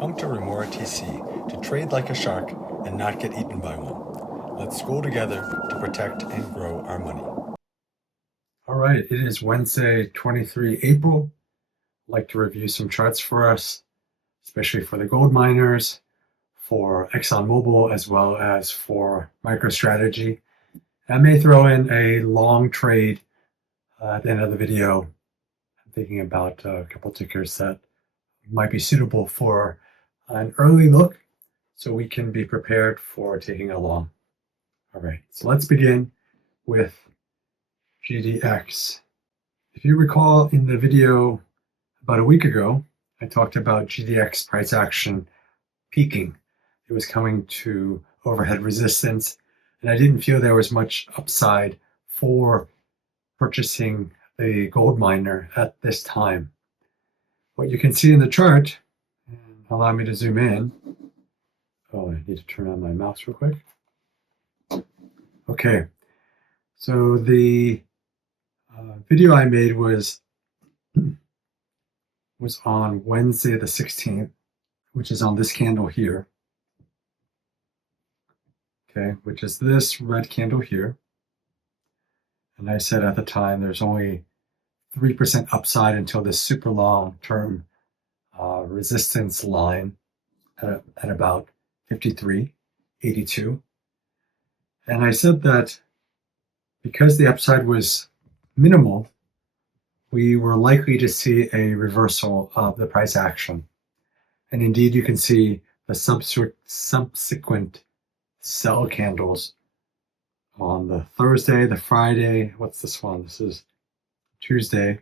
Puncto Remora TC to trade like a shark and not get eaten by one. Let's go together to protect and grow our money. All right, it is Wednesday, 23 April. I'd like to review some charts for us, especially for the gold miners, for ExxonMobil, as well as for MicroStrategy. I may throw in a long trade at the end of the video. I'm thinking about a couple tickers that might be suitable for an early look so we can be prepared for taking a long. All right, so let's begin with GDX. If you recall in the video about a week ago, I talked about GDX price action peaking. It was coming to overhead resistance, and I didn't feel there was much upside for purchasing the gold miner at this time. What you can see in the chart, and allow me to zoom in. Oh, I need to turn on my mouse real quick. Okay, so the video I made was on Wednesday the 16th, which is on this candle here. Okay, which is this red candle here. And I said at the time there's only 3% upside until this super long-term resistance line at about 53.82. And I said that because the upside was minimal, we were likely to see a reversal of the price action. And indeed, you can see the subsequent sell candles on the Thursday, the Friday. What's this one? This is Tuesday,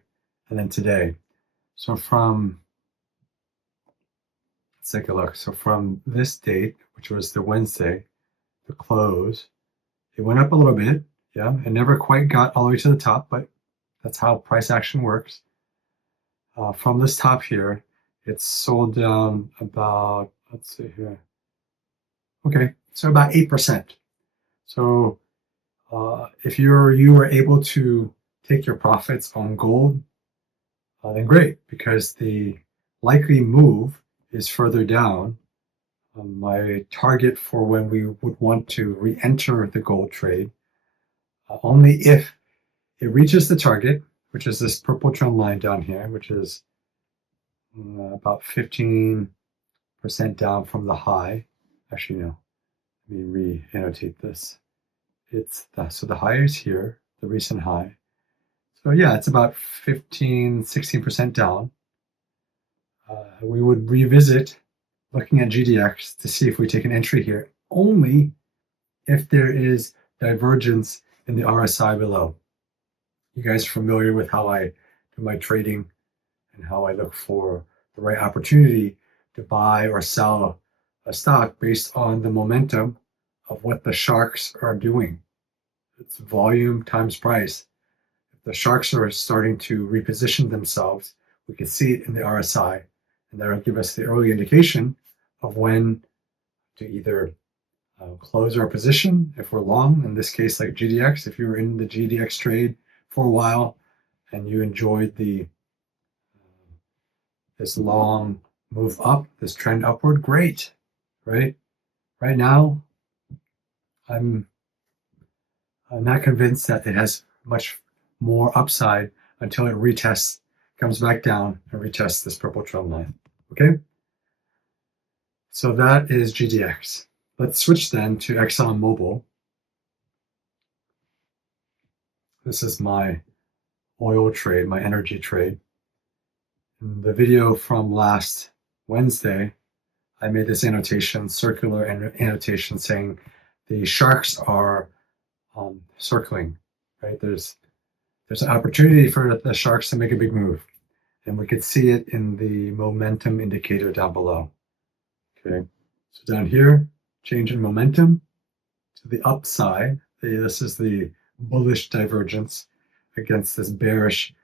and then today. So let's take a look. So from this date, which was the Wednesday, the close, it went up a little bit. Yeah, it never quite got all the way to the top, but that's how price action works. From this top here, it's sold down about, let's see here. Okay, so about 8%. So if you were able to take your profits on gold, then great, because the likely move is further down. My target for when we would want to re-enter the gold trade, only if it reaches the target, which is this purple trend line down here, which is about 15% down from the high. Actually, no, let me re-annotate this. So the high is here, the recent high. So yeah, it's about 16% down. We would revisit looking at GDX to see if we take an entry here, only if there is divergence in the RSI below. You guys are familiar with how I do my trading and how I look for the right opportunity to buy or sell a stock based on the momentum of what the sharks are doing. It's volume times price. If the sharks are starting to reposition themselves, we can see it in the RSI, and that'll give us the early indication of when to either close our position if we're long, in this case like GDX. If you were in the GDX trade for a while and you enjoyed this long move up, this trend upward, great, right? Right now, I'm not convinced that it has much more upside until it retests, comes back down and retests this purple trend line, okay? So that is GDX. Let's switch then to ExxonMobil. This is my oil trade, my energy trade. In the video from last Wednesday, I made this annotation, circular annotation, saying the sharks are circling, right? There's an opportunity for the sharks to make a big move, and we could see it in the momentum indicator down below. Okay, so down here, change in momentum to the upside. This is the bullish divergence against this bearish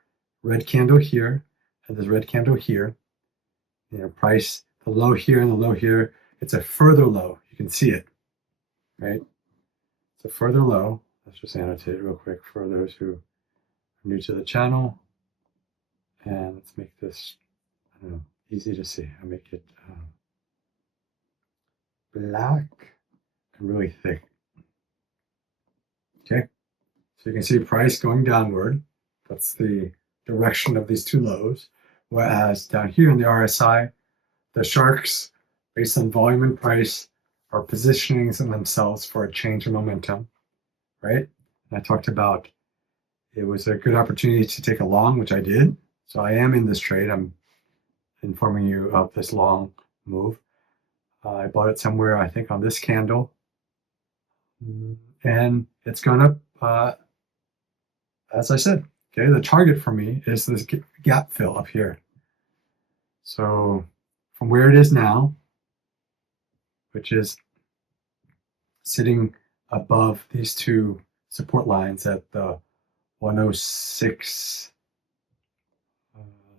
red candle here and this red candle here. You know, price, the low here and the low here, it's a further low. You can see it, right? It's a further low. Let's just annotate it real quick for those who are new to the channel. And let's make this, I don't know, easy to see. I'll make it black and really thick. Okay, so you can see price going downward. That's the direction of these two lows. Whereas down here in the RSI, the sharks, based on volume and price, are positioning themselves for a change in momentum, right? And I talked about it was a good opportunity to take a long, which I did. So I am in this trade. I'm informing you of this long move. I bought it somewhere, I think, on this candle. And it's gone up, as I said. Okay, the target for me is this gap fill up here. So from where it is now, which is sitting above these two support lines at the 106,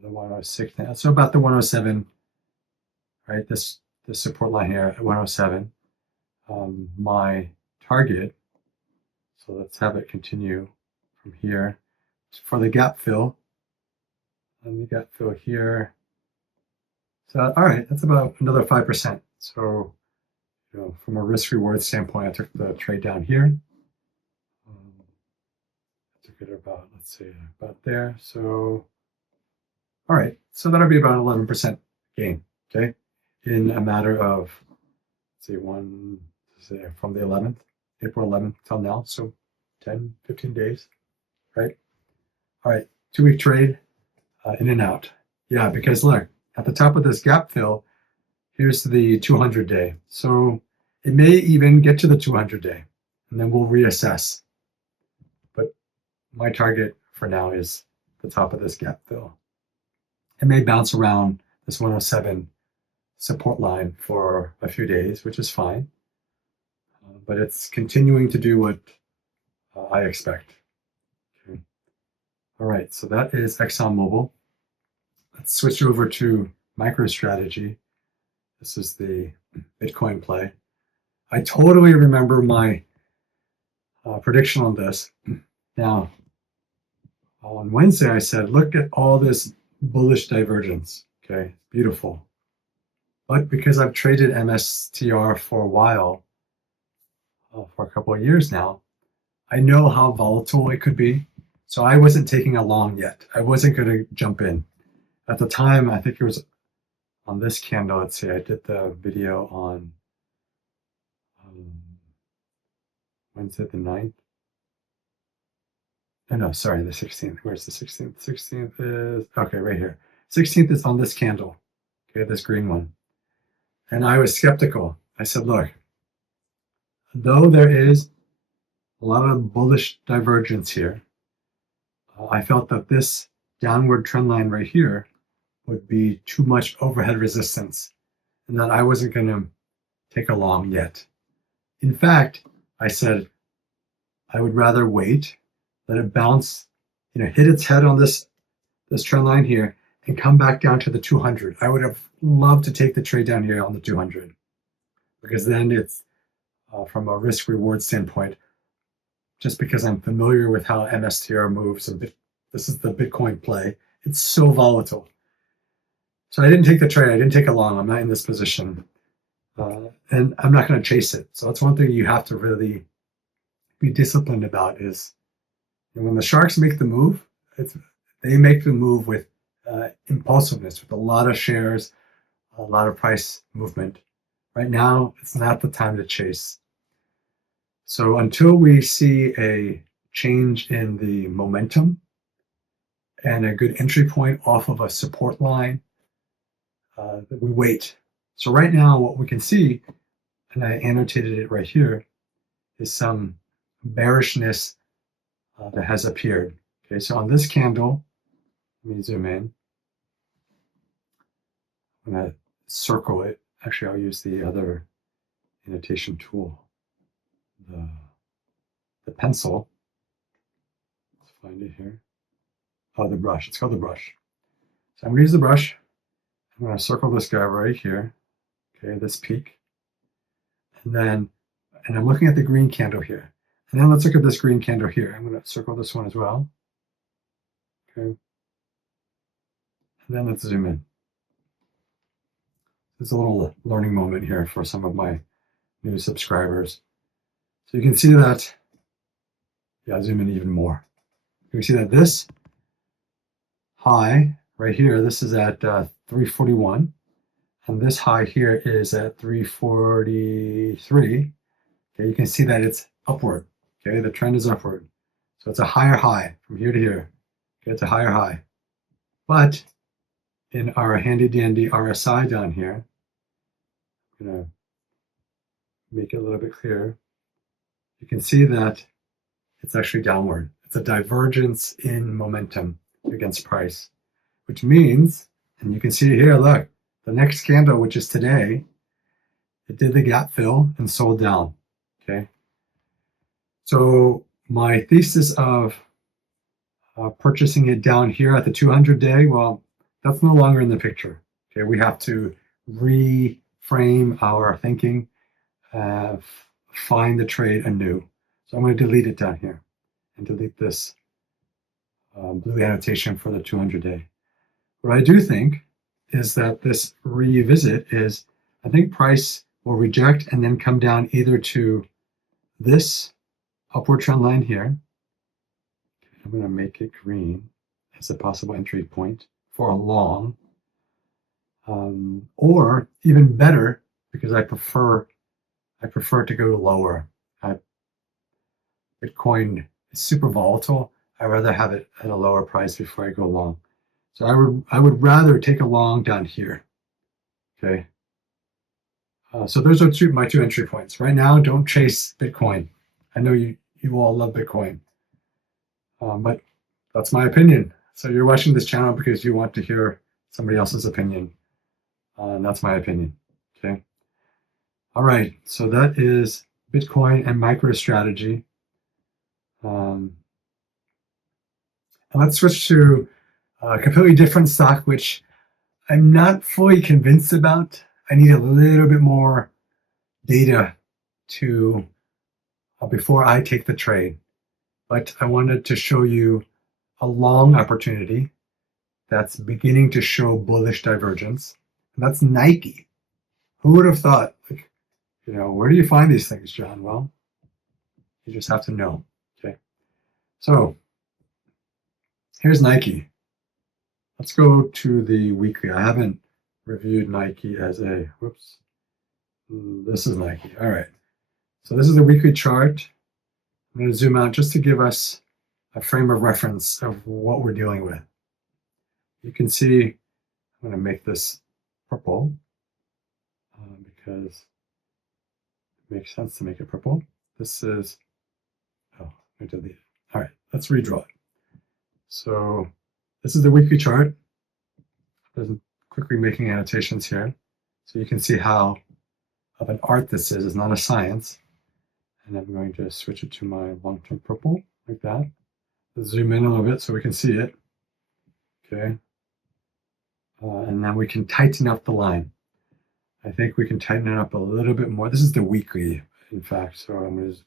the 106 now. So about the 107, right? This support line here at 107. My target, so let's have it continue from here for the gap fill. And the gap fill here. So, all right, that's about another 5%. So, you know, from a risk reward standpoint, I took the trade down here. I took it about, let's say, about there. So, all right, so that'll be about 11% gain, okay, in a matter of, let's see, from the 11th, April 11th till now, so 10, 15 days, right? All right, 2-week trade, in and out. Yeah, because look, at the top of this gap fill, here's the 200-day. So it may even get to the 200-day, and then we'll reassess. But my target for now is the top of this gap fill. It may bounce around this 107 support line for a few days, which is fine. But it's continuing to do what I expect. Okay. All right, so that is ExxonMobil. Let's switch over to MicroStrategy. This is the Bitcoin play. I totally remember my prediction on this. Now, on Wednesday, I said, look at all this bullish divergence. Okay, beautiful. But because I've traded MSTR for a while, for a couple of years now, I know how volatile it could be. So I wasn't taking a long yet. I wasn't going to jump in. At the time, I think it was on this candle. Let's see, I did the video on Wednesday the 9th. Oh, no, sorry, the 16th. Where's the 16th? 16th is, okay, right here. 16th is on this candle, okay, this green one. And I was skeptical. I said, look, though there is a lot of bullish divergence here, I felt that this downward trend line right here would be too much overhead resistance and that I wasn't going to take a long yet. In fact, I said I would rather wait, let it bounce, hit its head on this trend line here and come back down to the 200. I would have loved to take the trade down here on the 200 because then it's from a risk reward standpoint, just because I'm familiar with how MSTR moves, and this is the Bitcoin play, it's so volatile. So I didn't take the trade. I didn't take a long. I'm not in this position. And I'm not going to chase it. So that's one thing you have to really be disciplined about is when the sharks make the move, they make the move with impulsiveness, with a lot of shares, a lot of price movement. Right now, it's not the time to chase. So until we see a change in the momentum and a good entry point off of a support line, we wait. So right now, what we can see, and I annotated it right here, is some bearishness that has appeared. Okay, so on this candle, let me zoom in. I'm going to circle it. Actually, I'll use the other annotation tool, the pencil. Let's find it here. Oh, the brush. It's called the brush. So I'm going to use the brush. I'm going to circle this guy right here. Okay, this peak. And I'm looking at the green candle here. And then let's look at this green candle here. I'm going to circle this one as well. Okay. And then let's zoom in. There's a little learning moment here for some of my new subscribers. So you can see that, yeah, I'll zoom in even more. You can see that this high right here, this is at 341, and this high here is at 343. Okay, you can see that it's upward. Okay, the trend is upward. So it's a higher high from here to here. Okay, it's a higher high. But in our handy dandy RSI down here, I'm going to make it a little bit clearer. You can see that it's actually downward. It's a divergence in momentum against price, which means, and you can see it here, look, the next candle, which is today, it did the gap fill and sold down. Okay. So my thesis of purchasing it down here at the 200-day, well, that's no longer in the picture. Okay, we have to reframe our thinking, find the trade anew. So I'm going to delete it down here and delete this blue annotation for the 200-day. What I do think is that this revisit is, I think price will reject and then come down either to this upward trend line here. I'm going to make it green as a possible entry point for a long, or even better, because I prefer to go lower. Bitcoin is super volatile. I'd rather have it at a lower price before I go long. So I would rather take a long down here. Okay. So those are my two entry points. Right now, don't chase Bitcoin. I know you all love Bitcoin, but that's my opinion. So you're watching this channel because you want to hear somebody else's opinion, and that's my opinion. Okay. All right. So that is Bitcoin and MicroStrategy. And let's switch to a completely different stock, which I'm not fully convinced about. I need a little bit more data to before I take the trade. But I wanted to show you a long opportunity that's beginning to show bullish divergence. And that's Nike. Who would have thought? Like, where do you find these things, John? Well, you just have to know. Okay. So here's Nike. Let's go to the weekly. I haven't reviewed Nike as a, whoops. This is Nike. All right. So this is the weekly chart. I'm going to zoom out just to give us a frame of reference of what we're dealing with. You can see, I'm going to make this purple because it makes sense to make it purple. This is, oh, I delete it. All right, let's redraw it. So this is the weekly chart. I'm quickly making annotations here. So you can see how of an art this is. It's not a science. And I'm going to switch it to my long-term purple, like that. Let's zoom in a little bit so we can see it. Okay. And then we can tighten up the line. I think we can tighten it up a little bit more. This is the weekly, in fact. So I'm going to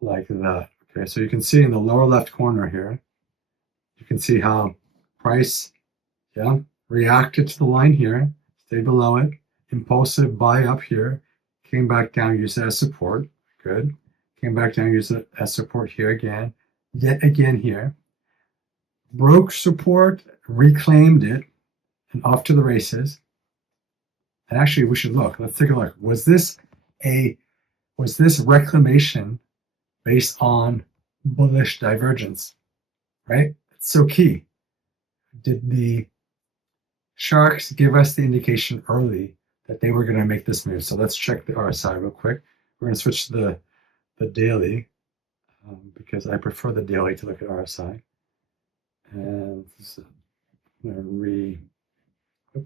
like that. Okay, so you can see in the lower left corner here, you can see how price, reacted to the line here, stayed below it, impulsive buy up here, came back down, used it as support, good. Came back down, used it as support here again, yet again here. Broke support, reclaimed it, and off to the races. And actually, we should look. Let's take a look. Was this reclamation based on bullish divergence? Right? It's so key. Did the sharks give us the indication early that they were going to make this move? So let's check the RSI real quick. We're going to switch to the daily because I prefer the daily to look at RSI. And this is, I'm going to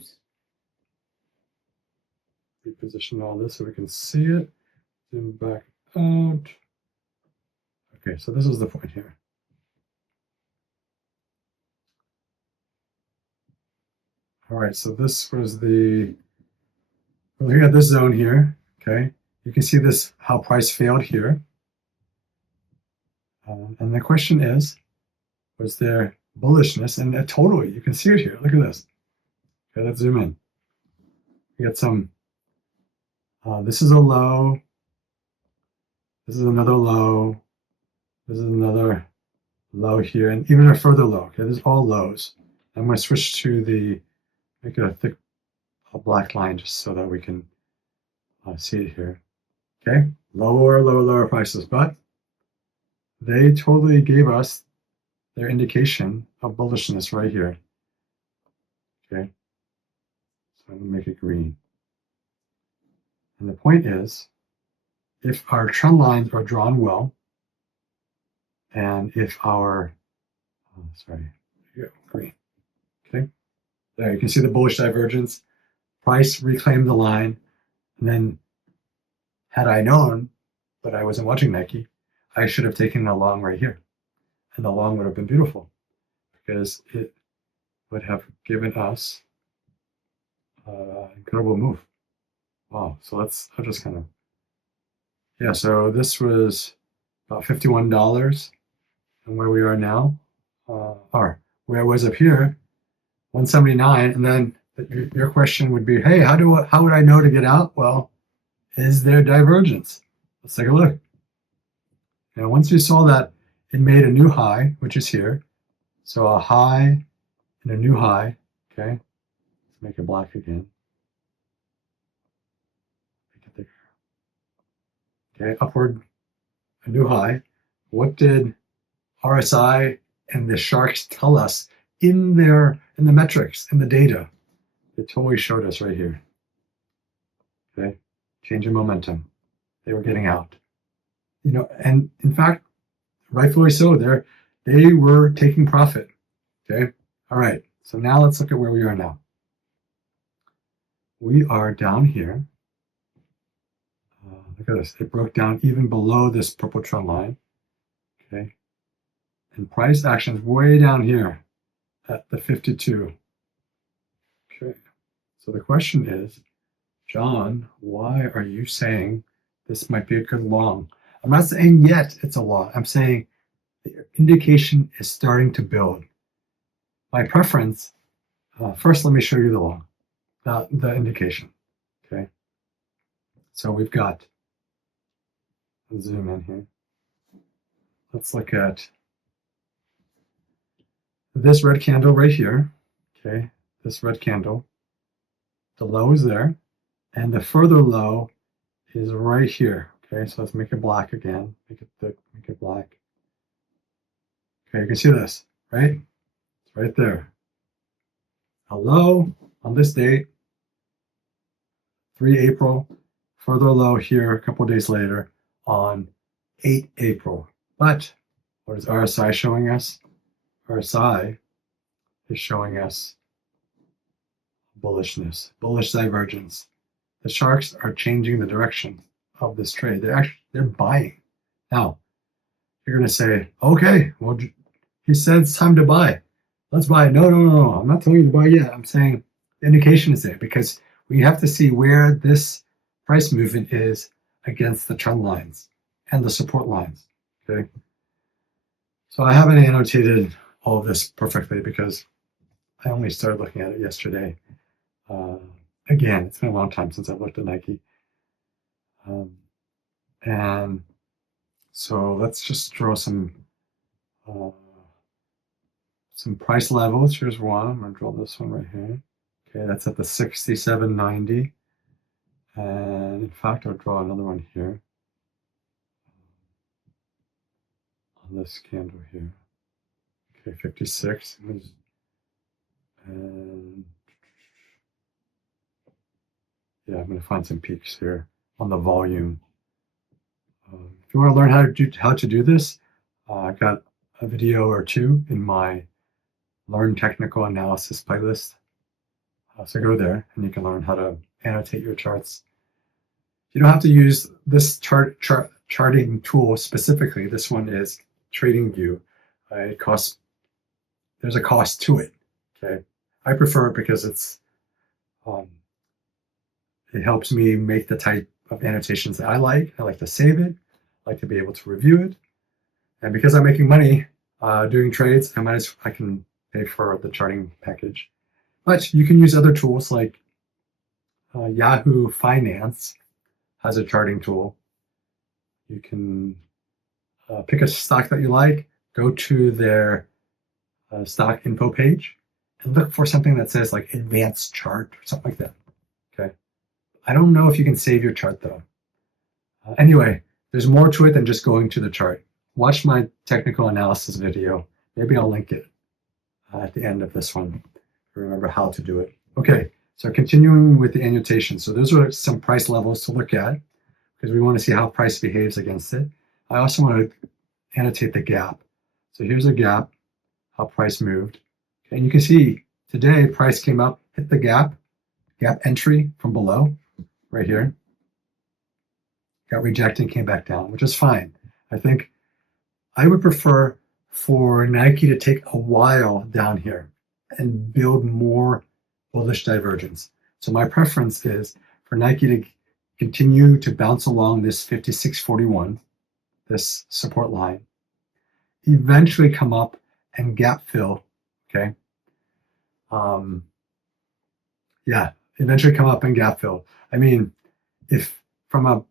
reposition all this so we can see it. Zoom back out. Okay, so this is the point here. All right, so this was we got this zone here, okay? You can see this, how price failed here. And the question is, was there bullishness? And totally, you can see it here. Look at this. Okay, let's zoom in. We got some This is a low. This is another low. This is another low here, and even a further low. Okay, this is all lows. I'm going to switch to make it a thick black line just so that we can see it here. Okay, lower prices, but they totally gave us their indication of bullishness right here. Okay, so I'm going to make it green. And the point is, if our trend lines are drawn well, and if our, green. Okay, there you can see the bullish divergence. Price reclaimed the line, and then had I known, but I wasn't watching Nike, I should have taken a long right here. And the long would have been beautiful because it would have given us an incredible move. Wow, so I'll just kind of, yeah, so this was about $51, and where we are now, or where I was up here, 179, and then your question would be, hey, how would I know to get out? Well, is there divergence? Let's take a look. Now, once you saw that it made a new high, which is here, so a high and a new high, okay, let's make it black again. Okay, upward, a new high. What did RSI and the sharks tell us in the metrics, in the data? It totally showed us right here. Okay, change in momentum. They were getting out. You know, and in fact, rightfully so. They were taking profit. Okay, all right. So now let's look at where we are now. We are down here. Look at this. It broke down even below this purple trend line. Okay, and price action is way down here at the 52. Okay, so the question is, John, why are you saying this might be a good long? I'm not saying yet it's a long. I'm saying the indication is starting to build. My preference, first let me show you the long, the indication. Okay, so we've got, let's zoom in here. Let's look at this red candle right here. Okay, this red candle. The low is there, and the further low is right here. Okay, so let's make it black again. Make it thick, make it black. Okay, you can see this, right? It's right there. A low on this date, 3 April, further low here a couple of days later on 8 April. But what is RSI showing us? RSI is showing us bullishness, bullish divergence. The sharks are changing the direction of this trade. They're buying. Now, you're going to say, okay, well, he said it's time to buy. Let's buy. No. I'm not telling you to buy yet. I'm saying the indication is there because we have to see where this price movement is against the trend lines and the support lines. Okay. So I haven't annotated all of this perfectly because I only started looking at it yesterday. Again, it's been a long time since I've looked at Nike. And so let's just draw some price levels. Here's one. I'm going to draw this one right here. Okay, that's at the 67.90. And in fact, I'll draw another one here on this candle here. Okay, 56. And yeah, I'm going to find some peaks here on the volume. If you want to learn how to do this, I've got a video or two in my Learn Technical Analysis playlist. So go there and you can learn how to annotate your charts. You don't have to use this charting tool specifically. This one is TradingView. There's a cost to it. Okay, I prefer it because it helps me make the type of annotations that I like. I like to save it. I like to be able to review it. And because I'm making money doing trades, I can pay for the charting package. But you can use other tools like Yahoo Finance. has a charting tool. You can pick a stock that you like, go to their stock info page, and look for something that says like advanced chart or something like that. Okay. I don't know if you can save your chart though. Anyway, there's more to it than just going to the chart. Watch my technical analysis video. Maybe I'll link it at the end of this one. Remember how to do it. Okay, so continuing with the annotation. So those are some price levels to look at because we want to see how price behaves against it. I also want to annotate the gap. So here's a gap, how price moved. Okay, and you can see today price came up, hit the gap entry from below, right here. Got rejected, came back down, which is fine. I think I would prefer for Nike to take a while down here and build more bullish divergence. So my preference is for Nike to continue to bounce along this 56.41, this support line, eventually come up and gap fill, okay? Yeah, eventually come up and gap fill. I mean, if from a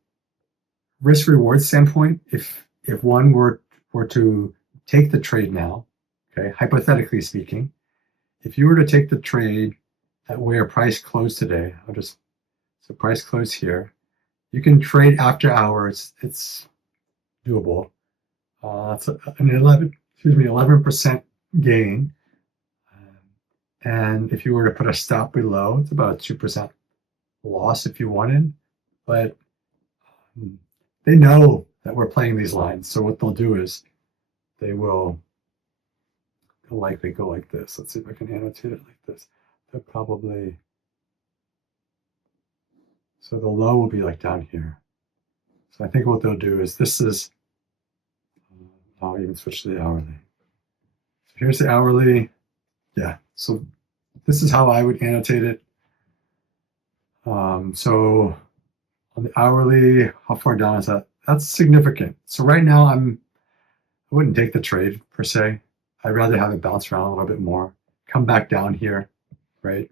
risk reward standpoint, if one were to take the trade now, okay, hypothetically speaking, if you were to take the trade at where price closed today, so price closed here, you can trade after hours. It's doable. It's an 11% gain. And if you were to put a stop below, it's about a 2% loss if you wanted. But they know that we're playing these lines. So what they'll do is they'll likely go like this. Let's see if I can annotate it like this. They'll probably, so the low will be like down here. So I think what they'll do is I'll even switch to the hourly. So here's the hourly. Yeah, so this is how I would annotate it. So on the hourly, how far down is that? That's significant. So right now I wouldn't take the trade per se. I'd rather have it bounce around a little bit more, come back down here, right?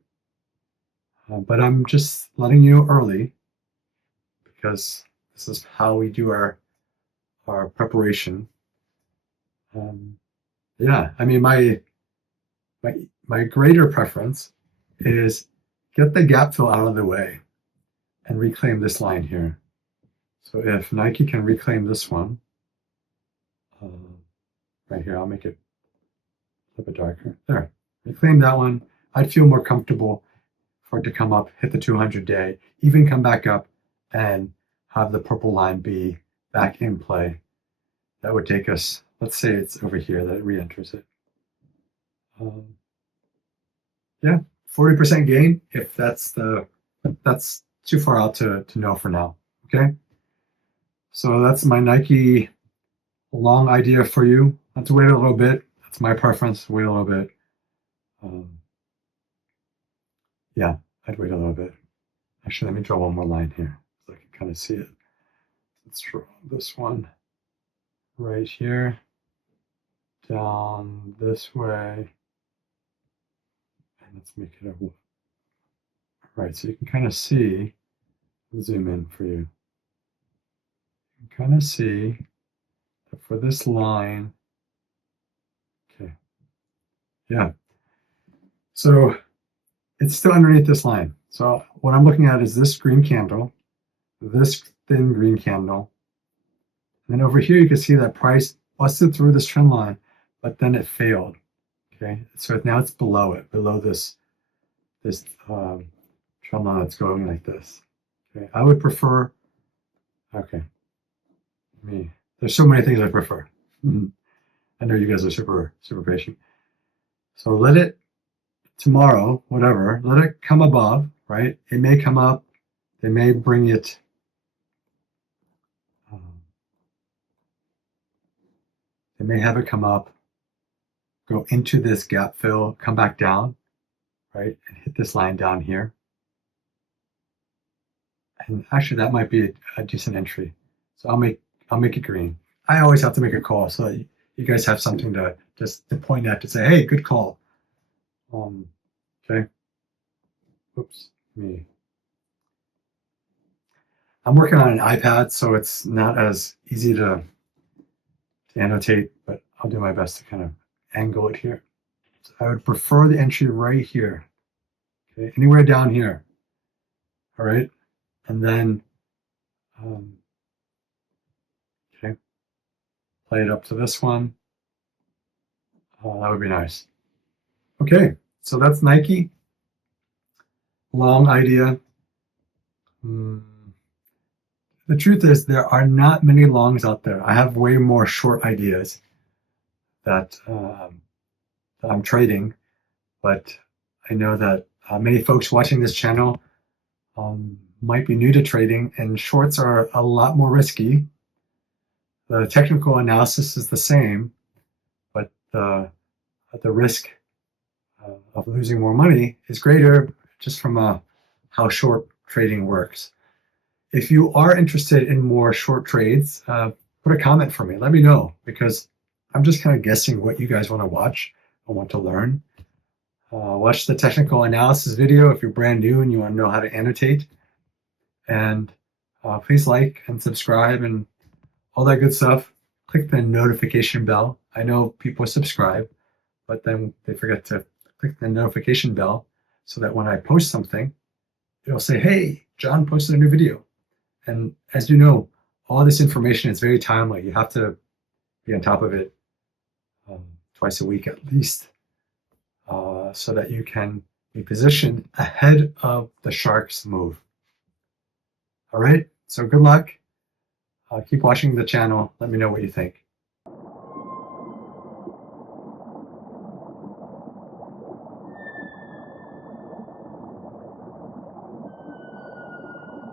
But I'm just letting you know early because this is how we do our preparation. Yeah, I mean my greater preference is get the gap fill out of the way and reclaim this line here. So if Nike can reclaim this one, right here, I'll make it a little bit darker. There, reclaim that one. I'd feel more comfortable for it to come up, hit the 200-day, even come back up and have the purple line be back in play. That would take us, let's say it's over here that it re-enters it. Yeah, 40% gain if that's too far out to know for now. Okay, so that's my Nike long idea for you. Let's wait a little bit. That's my preference. Wait a little bit. Yeah, I'd wait a little bit. Actually, let me draw one more line here so I can kind of see it. Let's draw this one right here, down this way, and let's make it a right. So you can kind of see. Zoom in for you. You can kind of see that for this line. Okay. Yeah. So it's still underneath this line. So what I'm looking at is this green candle, this thin green candle. And then over here, you can see that price busted through this trend line, but then it failed. Okay. So now it's below it, below this trend line that's going like this. Okay. I would prefer, okay. There's so many things I prefer. I know you guys are super patient. So let it tomorrow, whatever, let it come above, right? It may come up. They may bring it. They may have it come up, go into this gap fill, come back down, right? And hit this line down here. And actually that might be a decent entry. So I'll make it green. I always have to make a call so that you guys have something to point at to say, hey, good call. Okay. Oops, me. I'm working on an iPad, so it's not as easy to annotate, but I'll do my best to kind of angle it here. So I would prefer the entry right here. Okay, anywhere down here. All right, and then okay, play it up to this one. That would be nice. Okay, so that's Nike. Long idea. The truth is, there are not many longs out there. I have way more short ideas that I'm trading, but I know that many folks watching this channel might be new to trading, and shorts are a lot more risky. The technical analysis is the same, but the risk of losing more money is greater just from how short trading works. If you are interested in more short trades, put a comment for me. Let me know, because I'm just kind of guessing what you guys want to watch and want to learn. Watch the technical analysis video if you're brand new and you want to know how to annotate. And please like and subscribe and all that good stuff. Click the notification bell. I know people subscribe, but then they forget to click the notification bell so that when I post something, it'll say, hey, John posted a new video. And as you know, all this information is very timely. You have to be on top of it twice a week at least, so that you can be positioned ahead of the shark's move. All right, so good luck. Keep watching the channel. Let me know what you think.